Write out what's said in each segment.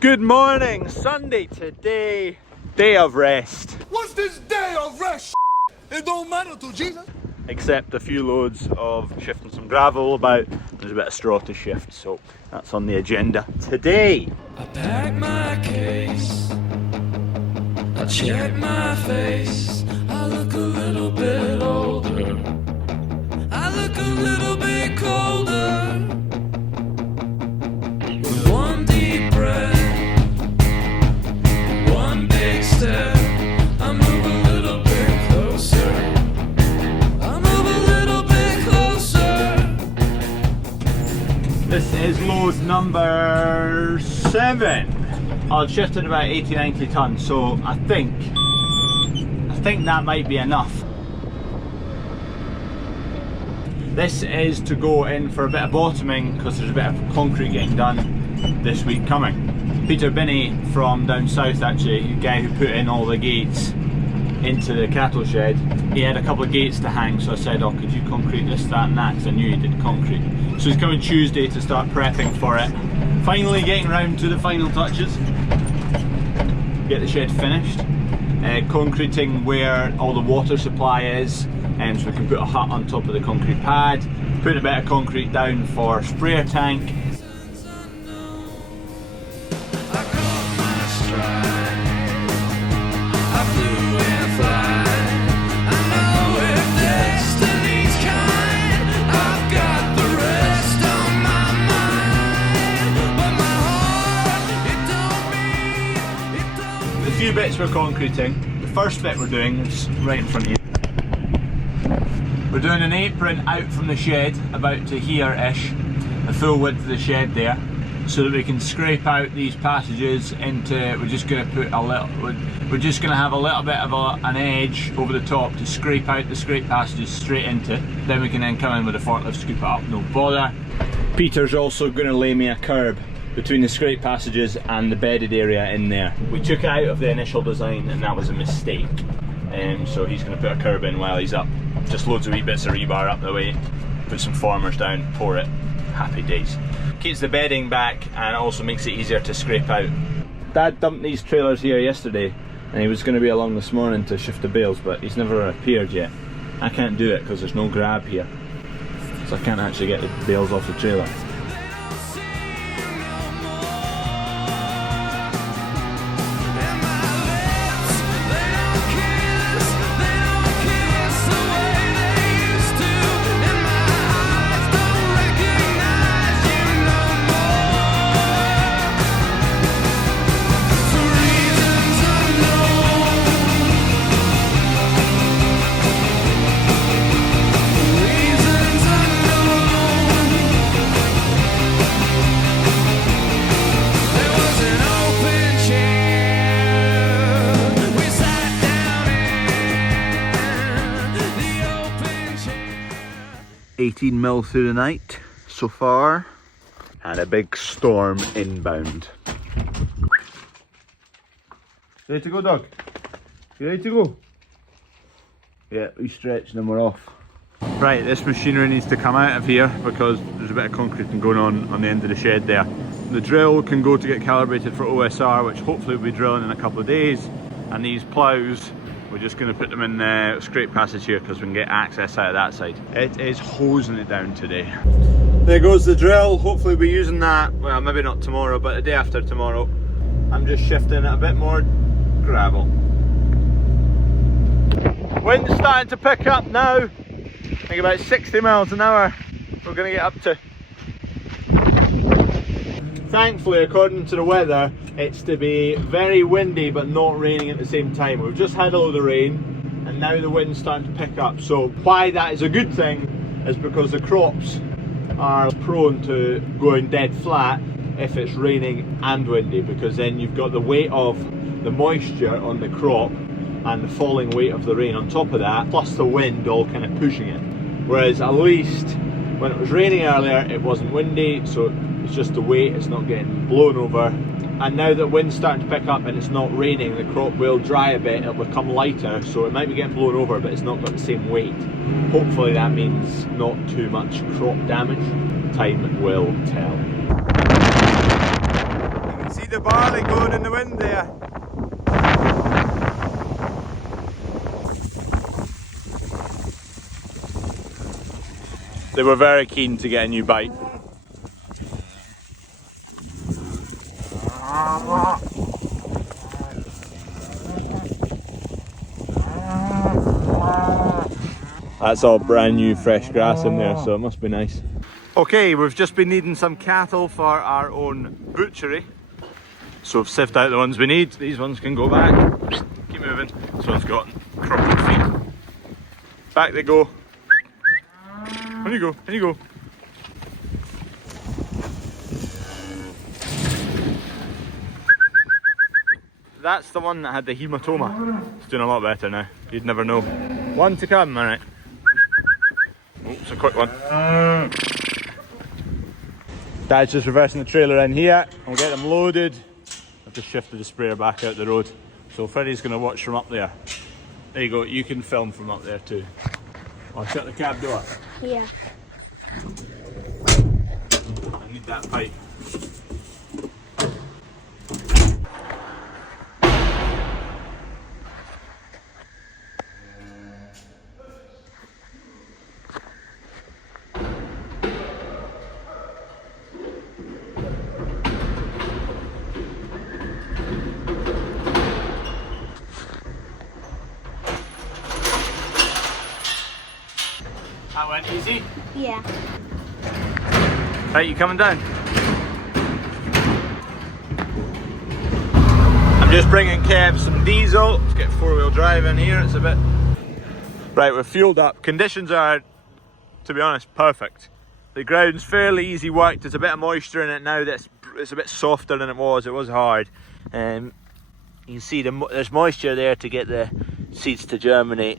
Good morning, Sunday today, day of rest. What's this day of rest? It don't matter to Jesus. Except a few loads of shifting some gravel about. There's a bit of straw to shift, so that's on the agenda today. I pack my case, I check my face, I look a little bit older, I look a little bit colder. With one deep breath, one big step, I move a little bit closer, I move a little bit closer. This is load number 7. I've shifted about 80-90 tons, so I think that might be enough. This is to go in for a bit of bottoming because there's a bit of concrete getting done this week coming. Peter Binney from down south, actually, the guy who put in all the gates into the cattle shed, he had a couple of gates to hang, so I said, oh, could you concrete this, that and that, because I knew he did concrete. So he's coming Tuesday to start prepping for it. Finally getting around to the final touches. Get the shed finished. Concreting where all the water supply is, so we can put a hut on top of the concrete pad. Put a bit of concrete down for sprayer tank. A few bits we're concreting. The first bit we're doing is right in front of you. We're doing an apron out from the shed, about to here-ish, the full width of the shed there, so that we can scrape out these passages into. We're just going to put a little. We're just going to have a little bit of an edge over the top to scrape out the scrape passages straight into. Then we can then come in with a forklift, scoop it up, no bother. Peter's also going to lay me a curb between the scrape passages and the bedded area in there. We took it out of the initial design and that was a mistake. So he's going to put a curb in while he's up. Just loads of wee bits of rebar up the way, put some formers down, pour it. Happy days. Keeps the bedding back and also makes it easier to scrape out. Dad dumped these trailers here yesterday and he was going to be along this morning to shift the bales, but he's never appeared yet. I can't do it because there's no grab here. So I can't actually get the bales off the trailer. 18 mil through the night so far, and a big storm inbound. Ready to go, dog? You ready to go? Yeah, we stretched and we're off. Right, this machinery needs to come out of here because there's a bit of concreting going on the end of the shed there. The drill can go to get calibrated for OSR, which hopefully we'll be drilling in a couple of days, and these ploughs, we're just going to put them in the scrape passage here because we can get access out of that side. It is hosing it down today. There goes the drill. Hopefully we'll be using that, well, maybe not tomorrow, but the day after tomorrow. I'm just shifting a bit more gravel. Wind's starting to pick up now. I think about 60 miles an hour we're going to get up to. Thankfully, according to the weather, it's to be very windy but not raining at the same time. We've just had a load of rain and now the wind's starting to pick up. So why that is a good thing is because the crops are prone to going dead flat if it's raining and windy, because then you've got the weight of the moisture on the crop and the falling weight of the rain on top of that, plus the wind all kind of pushing it. Whereas at least when it was raining earlier, it wasn't windy, so it's just the weight, it's not getting blown over. And now that wind's starting to pick up and it's not raining, the crop will dry a bit, it'll become lighter, so it might be getting blown over, but it's not got the same weight. Hopefully that means not too much crop damage. Time will tell. You can see the barley going in the wind there. They were very keen to get a new bite. That's all brand new fresh grass in there, so it must be nice. Okay, we've just been needing some cattle for our own butchery. So we've sieved out the ones we need. These ones can go back. Keep moving. This one's got crumpled feet. Back they go. On you go, in you go. That's the one that had the hematoma. It's doing a lot better now. You'd never know. One to come, alright. Oh, it's a quick one. Dad's just reversing the trailer in here. We'll get them loaded. I've just shifted the sprayer back out the road. So Freddie's going to watch from up there. There you go, you can film from up there too. I'll shut the cab door. Yeah. I need that pipe. That went easy? Yeah. Right, you coming down? I'm just bringing Kev some diesel. Let's get four-wheel drive in here, it's a bit... Right, we're fueled up. Conditions are, to be honest, perfect. The ground's fairly easy work. There's a bit of moisture in it now that's it's a bit softer than it was hard. You can see there's moisture there to get the seeds to germinate.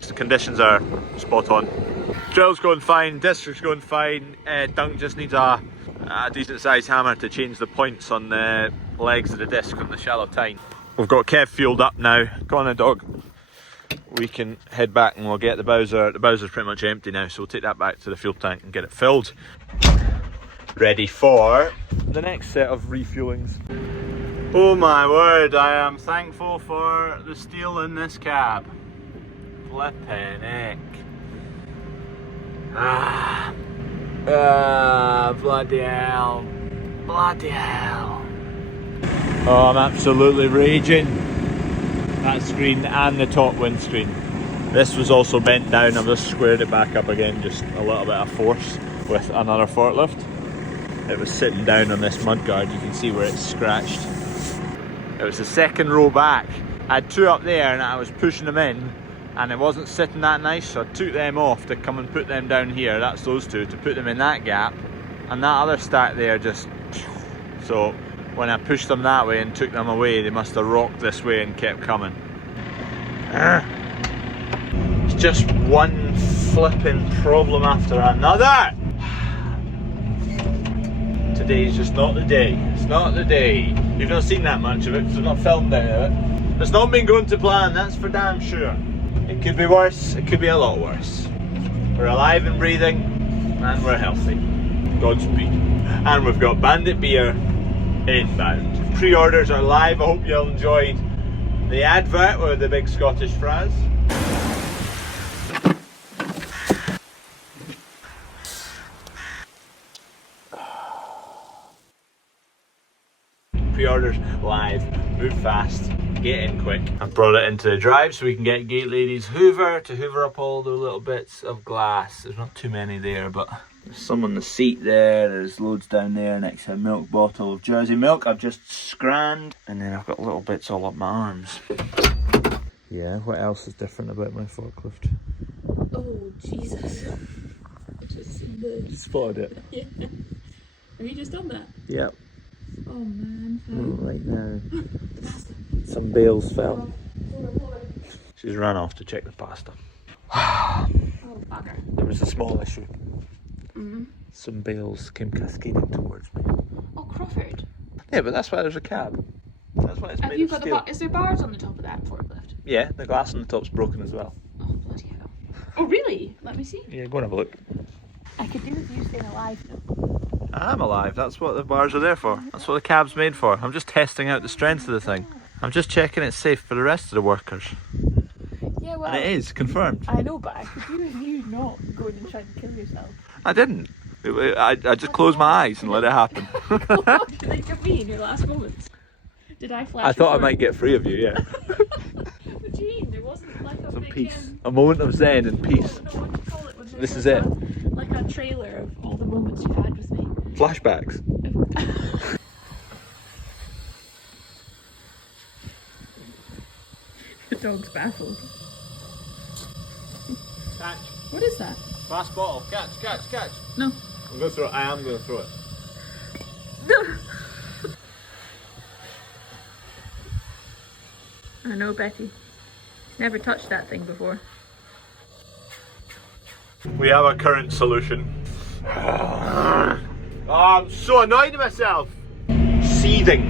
The conditions are spot on. Drill's going fine, disc's going fine. Dunk just needs a decent sized hammer to change the points on the legs of the disc on the shallow tine. We've got Kev fueled up now. Go on the dog. We can head back and we'll get the Bowser. The Bowser's pretty much empty now, so we'll take that back to the fuel tank and get it filled. Ready for the next set of refuelings. Oh my word, I am thankful for the steel in this cab. Flippin' heck. Bloody hell. Bloody hell. Oh, I'm absolutely raging. That screen and the top windscreen. This was also bent down. I've just squared it back up again, just a little bit of force with another forklift. It was sitting down on this mudguard. You can see where it's scratched. It was the second row back. I had two up there and I was pushing them in and it wasn't sitting that nice, so I took them off to come and put them down here. That's those two, to put them in that gap. And that other stack there just... So when I pushed them that way and took them away, they must have rocked this way and kept coming. It's just one flipping problem after another. Today's just not the day. It's not the day. You've not seen that much of it because I've not filmed any of it. It's not been going to plan, that's for damn sure. It could be worse, it could be a lot worse. We're alive and breathing, and we're healthy. Godspeed. And we've got Bandit Beer inbound. Pre-orders are live. I hope you all enjoyed the advert with the big Scottish phrase. Pre-orders live. Move fast. Get in quick. I've brought it into the drive so we can get Gate Lady's hoover to hoover up all the little bits of glass. There's not too many there, but there's some on the seat there. There's loads down there next to a milk bottle of Jersey milk I've just scranned. And then I've got little bits all up my arms. Yeah, what else is different about my forklift? Oh, Jesus. I just seen this. Spotted it. Yeah. Have you just done that? Yep. Oh, man. Right now. Some bales fell. She's run off to check the pasta. Oh, bugger. There was a small issue. Mm-hmm. Some bales came cascading towards me. Oh, Crawford. Yeah, but that's why there's a cab. That's why it's Have made you of got steel. is there bars on the top of that forklift? Yeah, the glass on the top's broken as well. Oh, bloody hell. Oh, really? Let me see. Yeah, go and have a look. I could do with you staying alive now. I'm alive, that's what the bars are there for. That's what the cab's made for. I'm just testing out the strength of the thing. I'm just checking it's safe for the rest of the workers. Yeah, well. And it is, confirmed. I know, but I could do with you not going and trying to kill yourself. I didn't. I just closed my eyes and let it happen. What did you think of me in your last moments? Did I flash? I thought I before? might get free of you, yeah. What do you mean? There wasn't like a Some big, peace. A moment of zen and peace. I don't know what to call it when there This was is it. Like a trailer of all the moments you've had with me. Flashbacks. The dog's baffled. Catch. What is that? Glass bottle. Catch, catch, catch. No. I'm going to throw it. I am going to throw it. I know, Betty. Never touched that thing before. We have a current solution. Oh, I'm so annoyed at myself. Seething.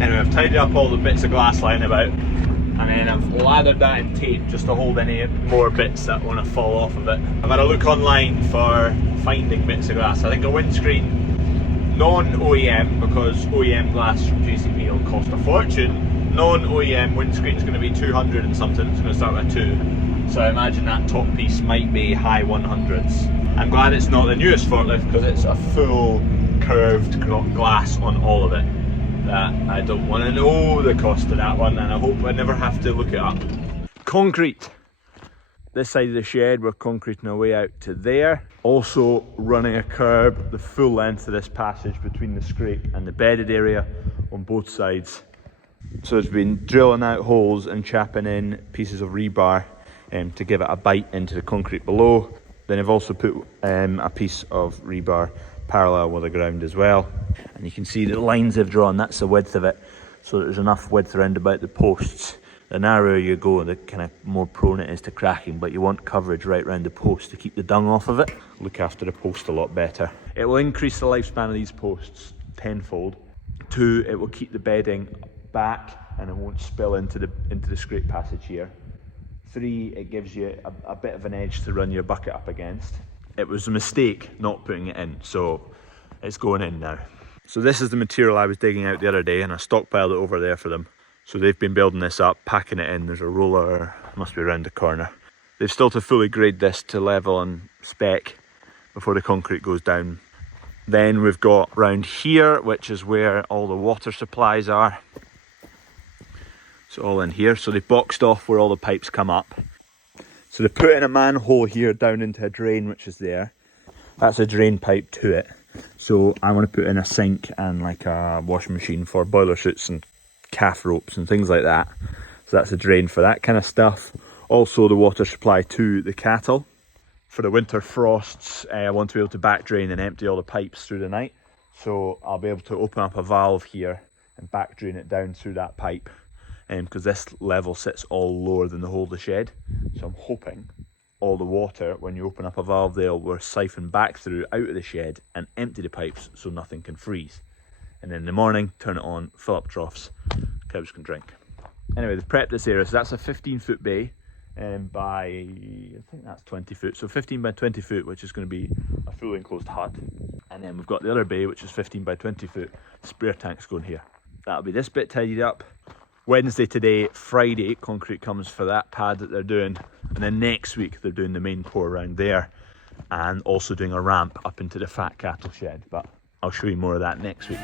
Anyway, I've tidied up all the bits of glass lying about, and then I've lathered that in tape just to hold any more bits that want to fall off of it. I've had a look online for finding bits of glass. I think a windscreen, non-OEM, because OEM glass from JCB will cost a fortune. Non-OEM windscreen is going to be 200 and something. It's going to start with 2. So I imagine that top piece might be high 100s. I'm glad it's not the newest forklift because it's a full curved glass on all of it. That I don't want to know the cost of that one, and I hope I never have to look it up. Concrete. This side of the shed we're concreting our way out to there. Also running a curb the full length of this passage between the scrape and the bedded area on both sides. So it's been drilling out holes and chapping in pieces of rebar to give it a bite into the concrete below. Then I've also put a piece of rebar parallel with the ground as well, and you can see the lines they've drawn, that's the width of it, so there's enough width around about the posts. The narrower you go, the kind of more prone it is to cracking, but you want coverage right around the post to keep the dung off of it. Look after the post a lot better. It will increase the lifespan of these posts tenfold. 2, it will keep the bedding back and it won't spill into the scrape passage here. 3, it gives you a bit of an edge to run your bucket up against. It was a mistake not putting it in, so it's going in now. So this is the material I was digging out the other day, and I stockpiled it over there for them. So they've been building this up, packing it in. There's a roller, must be around the corner. They've still to fully grade this to level and spec before the concrete goes down. Then we've got round here, which is where all the water supplies are. So all in here. So they boxed off where all the pipes come up. So they put in a manhole here down into a drain which is there. That's a drain pipe to it. So I want to put in a sink and like a washing machine for boiler suits and calf ropes and things like that. So that's a drain for that kind of stuff. Also the water supply to the cattle. For the winter frosts, I want to be able to back drain and empty all the pipes through the night. So I'll be able to open up a valve here and back drain it down through that pipe. Because this level sits all lower than the whole of the shed. So I'm hoping all the water, when you open up a valve there, will siphon back through out of the shed and empty the pipes so nothing can freeze. And then in the morning, turn it on, fill up troughs, cows can drink. Anyway, they've prepped this area, so that's a 15-foot bay by, I think that's 20 foot. So 15 by 20 foot, which is going to be a fully enclosed hut. And then we've got the other bay, which is 15 by 20 foot, spare tanks going here. That'll be this bit tidied up. Wednesday today, Friday, concrete comes for that pad that they're doing. And then next week, they're doing the main pour around there. And also doing a ramp up into the fat cattle shed. But I'll show you more of that next week.